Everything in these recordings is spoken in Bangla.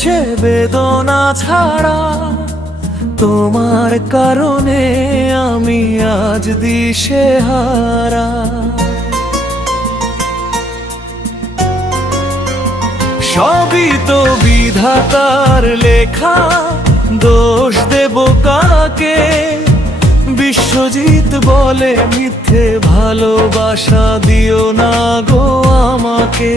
ভালোবেসে বেদনা ছাড়া, তোমার কারণে আমি আজ দিশেহারা। সবই তো বিধাতার লেখা, দোষ দেব কাকে? বিশ্বজিৎ বলে মিথ্যে ভালোবাসা দিও না গো আমাকে।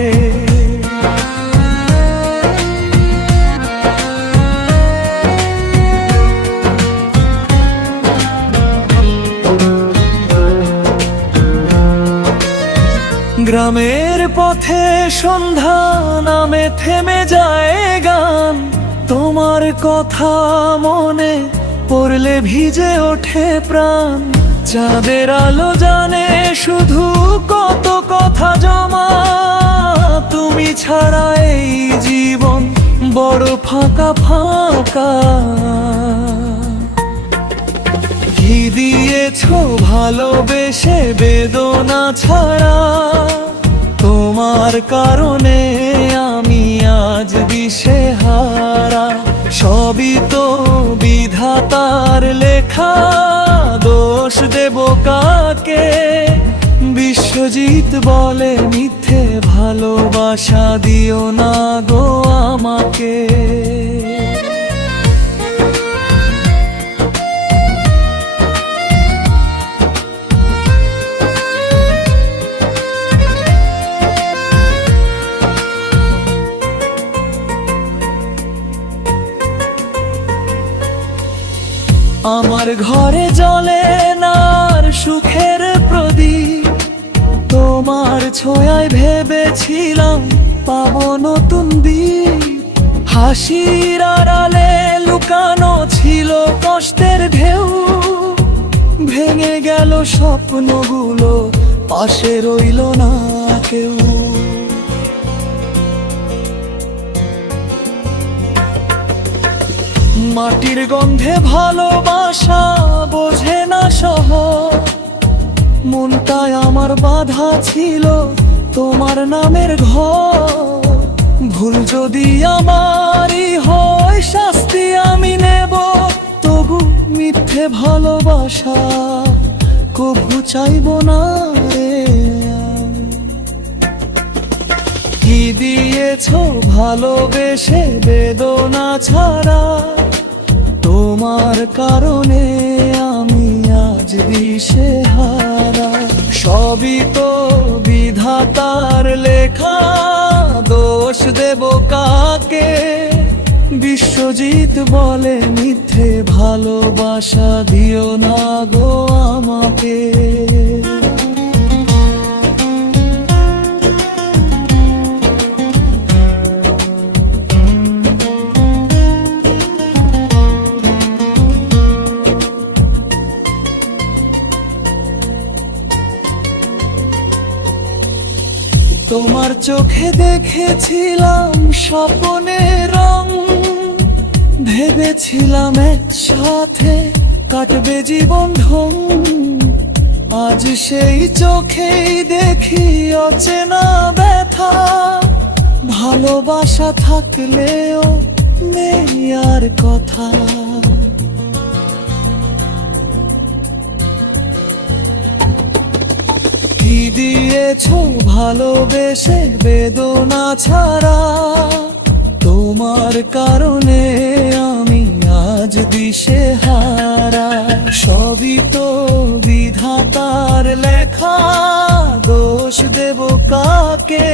গ্রামের পথে সন্ধ্যা নামে থেমে যায় গান, তোমার কথা মনে পড়লে ভিজে ওঠে প্রাণ। চাঁদের আলো জানে শুধু কত কথা জমা, তুমি ছাড়া এই জীবন বড় ফাঁকা ফাঁকা। কি দিয়েছো ভালোবেসে বেদনা ছাড়া, তোমার কারণে আমি আজ দিশেহারা। সবই তো বিধাতার লেখা, দোষ দেব কাকে? বিশ্বজিৎ বলে মিথ্যে ভালোবাসা দিও না গো আমাকে। আমার ঘরে জ্বলে না আর সুখের প্রদীপ, তোমার ছোঁয়ায় ভেবেছিলাম পাবো নতুন দ্বীপ। হাসির আড়ালে লুকানো ছিল কষ্টের ঢেউ, ভেঙে গেল স্বপ্নগুলো, পাশে রইল না কেউ। মাটির গন্ধে ভালোবাসা বোঝে না শহর, মনটায় আমার বাধা ছিল তোমার নামের ঘর। ভুল যদি আমারই হয় শাস্তি আমি নেব, তবু মিথ্যে ভালোবাসা কবু চাইব না রে। কি দিয়েছো ভালোবেসে বেদনা ছাড়া, তোমার কারণে আমি আজ দিশেহারা। সবই তো বিধাতার লেখা, দোষ দেব কাকে? বিশ্বজিৎ বলে মিথ্যে ভালোবাসা দিও না গো আমাকে। তোমার চোখে দেখেছিলাম স্বপ্নের রং, ভেবেছিলাম একসাথে কাটবে জীবন ঢং। আজ সেই চোখেই দেখি অচেনা ব্যথা, ভালোবাসা থাকলেও নেই আর কথা। কি দিয়েছো ভালোবেসে বেদনা ছাড়া, তোমার কারণে আমি আজ দিশেহারা। সবই তো বিধাতার লেখা, দোষ দেব কাকে?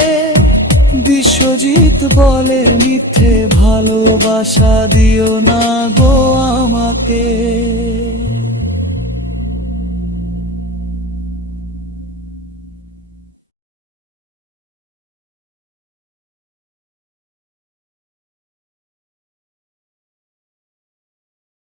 বিশ্বজিৎ বলে মিথ্যে ভালোবাসা দিও না গো আমাকে।